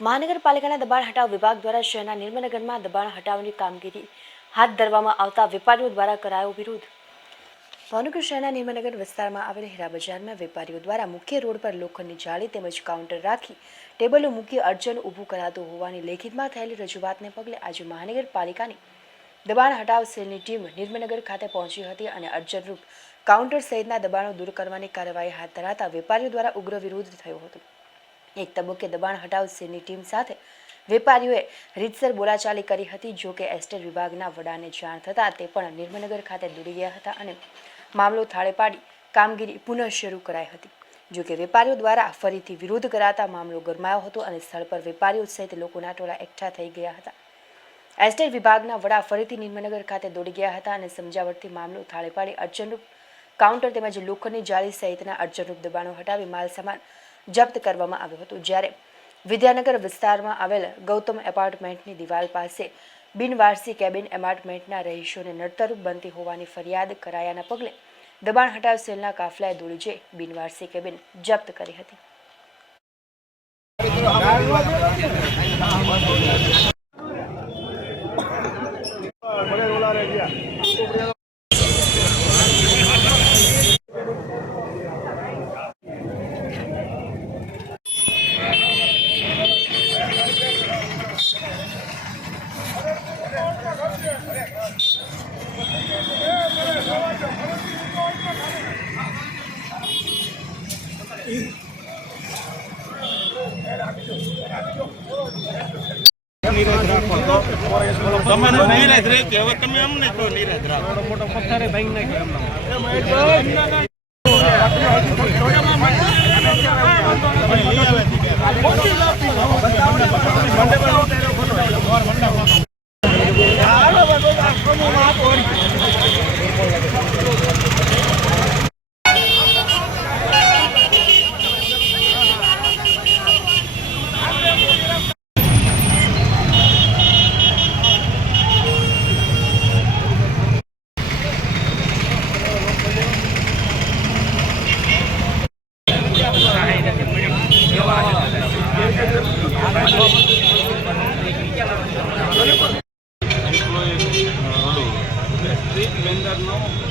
મહાનગરપાલિકાના દબાણ હટાવ વિભાગ દ્વારા શહેરના નિર્મલનગરમાં દબાણ હટાવવાની કામગીરી હાથ ધરવામાં આવતા વેપારીઓ દ્વારા કરાયો વિરોધ। ભાવનગર શહેરના નિર્મલનગર વિસ્તારમાં આવેલ હીરા બજારમાં વેપારીઓ દ્વારા મુખ્ય રોડ પર લોખંડની જાળી તેમજ કાઉન્ટર રાખી ટેબલો મૂકી અડચણ ઊભું કરાતું હોવાની લેખિતમાં થયેલી રજૂઆતને પગલે આજે મહાનગરપાલિકાની દબાણ હટાવ સેલની ટીમ નિર્મલનગર ખાતે પહોંચી હતી અને અડચણરૂપ કાઉન્ટર સહિતના દબાણો દૂર કરવાની કાર્યવાહી હાથ ધરાતા વેપારીઓ દ્વારા ઉગ્ર વિરોધ થયો હતો। એક તબક્કે દબાણ હટાવ સેલની ટીમ સાથે વેપારીઓએ રીતસર બોલાચાલી કરી હતી। જો કે એસ્ટેટ વિભાગના વડાને જાણ થતાં તે પણ નિર્મલનગર ખાતે દોડી ગયા હતા અને મામલો થાળે પાડી કામગીરી પુનઃ શરૂ કરાઈ હતી। જો કે વેપારીઓ દ્વારા ફરીથી વિરોધ કરાતા મામલો ગરમાયો હતો અને સ્થળ પર વેપારીઓ સહિત લોકોના ટોળા એકઠા થઈ ગયા હતા। એસ્ટેટ વિભાગના વડા ફરીથી નિર્મલનગર ખાતે દોડી ગયા હતા અને સમજાવટથી મામલો થાળે પાડી અડચણરૂપ કાઉન્ટર તેમજ લોખંડની જાળી સહિતના અડચણરૂપ દબાણો હટાવી માલ સામાન જપ્ત કરવામાં આવ્યો હતો। જ્યારે વિદ્યાનગર વિસ્તારમાં આવેલ ગૌતમ એપાર્ટમેન્ટની દિવાલ પાસે બિનવારસી કેબિન એપાર્ટમેન્ટના રહીશોને નડતરરૂપ બનતી હોવાની ફરિયાદ કરાયાના પગલે દબાણ હટાવ સેલના કાફલાએ દોડી જઈ બિનવારસી કેબિન જપ્ત કરી હતી। મોટો પથ્થર ભાઈ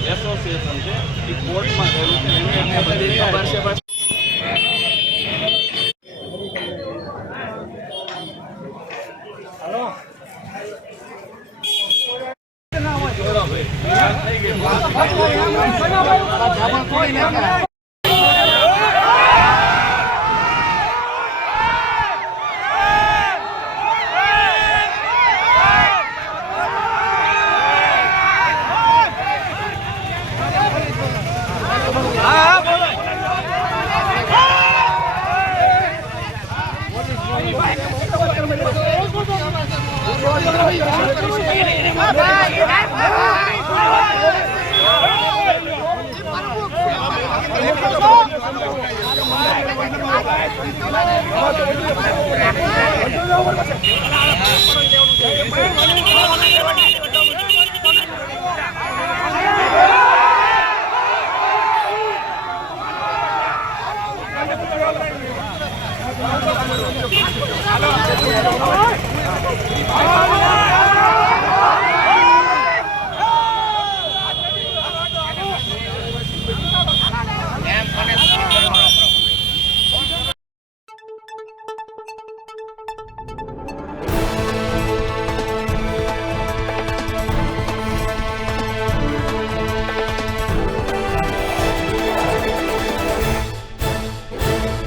એસોસિએશન છે એ કોર્ટમાં થયેલું છે એમને બધી ખબર છે। Hello.